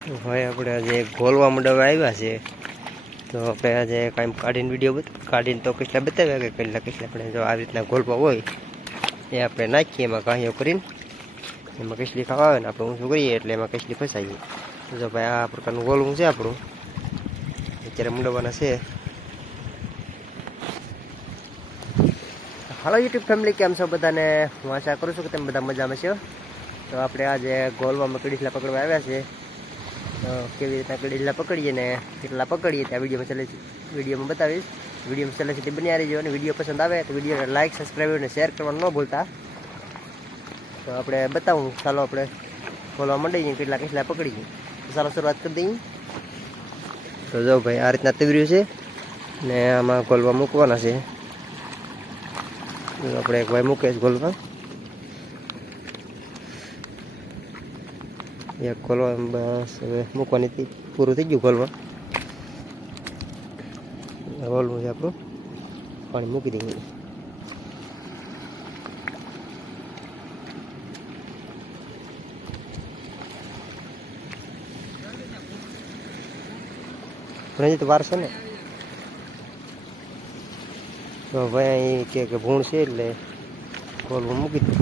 હવે આપણે આજે ગોલવા મંડળ આવ્યા છે તો આપણે આજે કાંઈ કાઢીને વિડીયો કાઢીને તો કેટલા બતાવ્યા કે કેટલા આપણે જો આ રીતના ગોલવા હોય એ આપણે નાખીએ એમાં કાંઈઓ કરીને એમાં કચલી ખાવા આવે ને આપણે ઊંચું કરીએ એટલે એમાં કચલી ફસાઈએ જો ભાઈ આ પ્રકારનું ગોલવું છે આપણું અત્યારે મંડળવાના છે. હાલો યુટ્યુબ ફેમિલી, કેમ છો બધાને? હું આશા કરું છું કે તમે બધા મજામાં છો. તો આપણે આજે ગોલવામાં કડીસલા પકડવા આવ્યા છે. તો કેવી રીતના કડીસલા પકડીએ ને કેટલા પકડીએ ત્યાં વિડીયોમાં બતાવીશ. વિડીયોમાં છેલ્લે સુધી બન્યા રહીજો અને વિડીયો પસંદ આવે તો વિડીયોને લાઇક, સબસ્ક્રાઈબ અને શેર કરવાનું ન ભૂલતા. તો આપણે બતાવું, ચાલો આપણે ગોલવા માંડીએ કેટલા કેટલા પકડીએ. તો ચાલો શરૂઆત કરી દઈએ. તો જો ભાઈ આ રીતના તવર્યું છે ને આમાં ગોલવા મૂકવાના છે. આપણે એક ભાઈ મૂકે છે ગોલવા, એક ગોલવા બસ હવે મૂકવાની પૂરું થઈ ગયું. ગોલવા ગોલવું છે આપણું, પાણી મૂકી દઈએ. હજી તો વાર છે ને. તો ભાઈ કે ભૂણ છે એટલે ગોલવું મૂકી દઉં.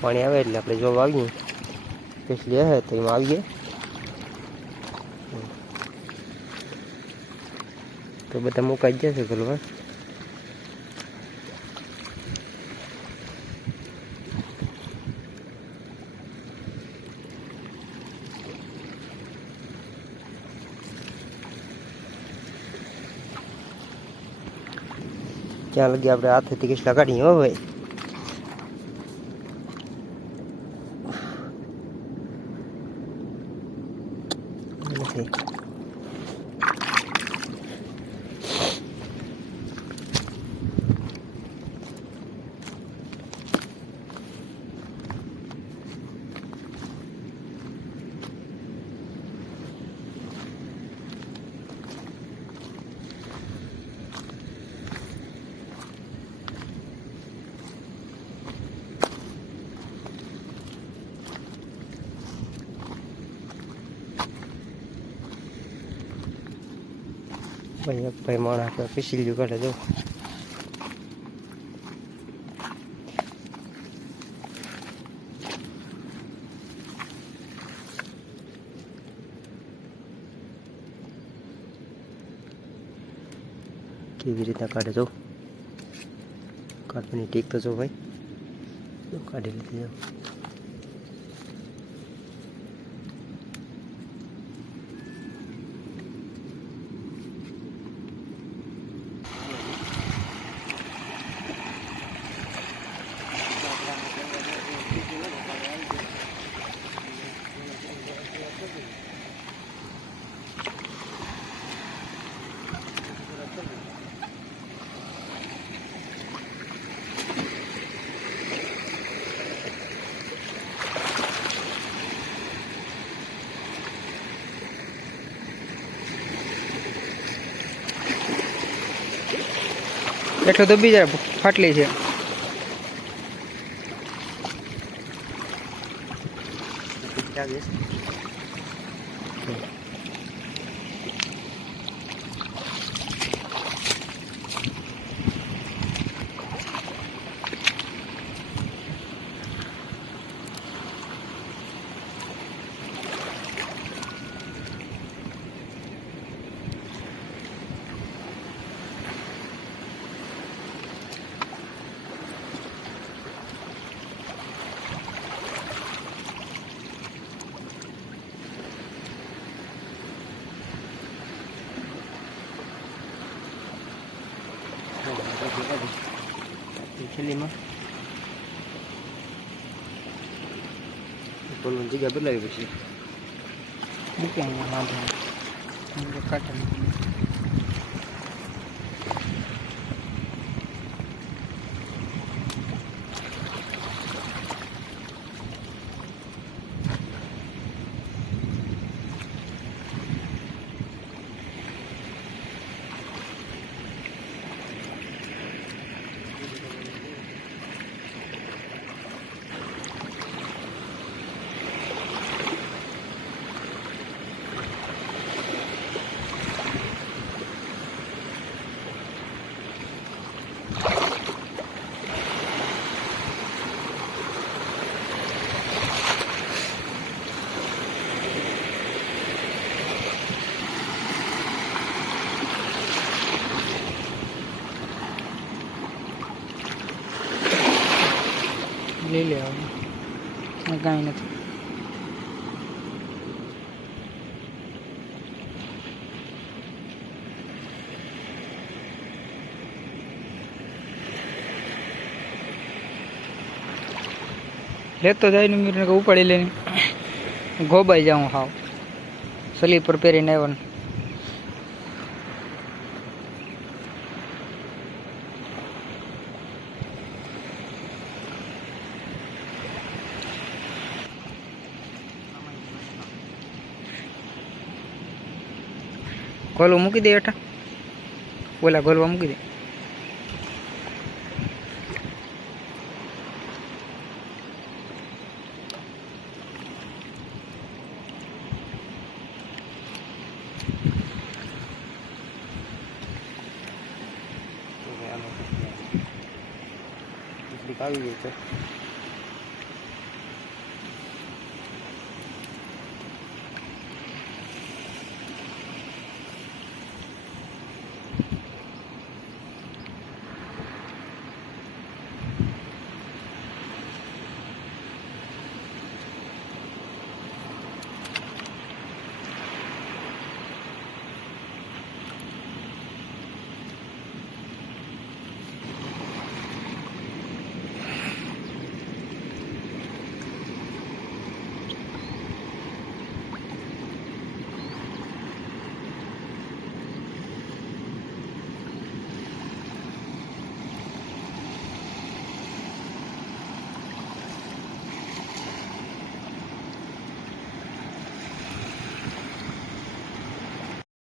પાણી આવે એટલે આપણે જોવા આવીએ કેટલી હે તો એમાં આવીએ. તો બધા મુકાઈ જશે ગોલવા. ત્યાં લગી આપણે હાથેથી કેટલા કાઢીએ હો ભાઈ. નથી ભાઈ, એક ભાઈ માણસ પીસી કાઢે જો. કેવી રીતના કાઢે જો. કાઢવાની ટીક તો જો ભાઈ, કાઢી લીધી જો. એટલો તો બીજા ફાટલી છે. છેલ્લીમાં બોલવાની જગ્યા બદલાવી પછી મૂકે અહીંયા વાંધો કાઢે. લેવાનું કાંઈ નથી. લેતો જાય ને મીરને ઉપાડી લઈને ગોબાઈ જાઉં હાવ સ્લીપર પહેરીને આવ્યો. ગોલવા મૂકી દે હેઠા, ઓલા ગોલવા મૂકી દે. આવી ગઈ છે.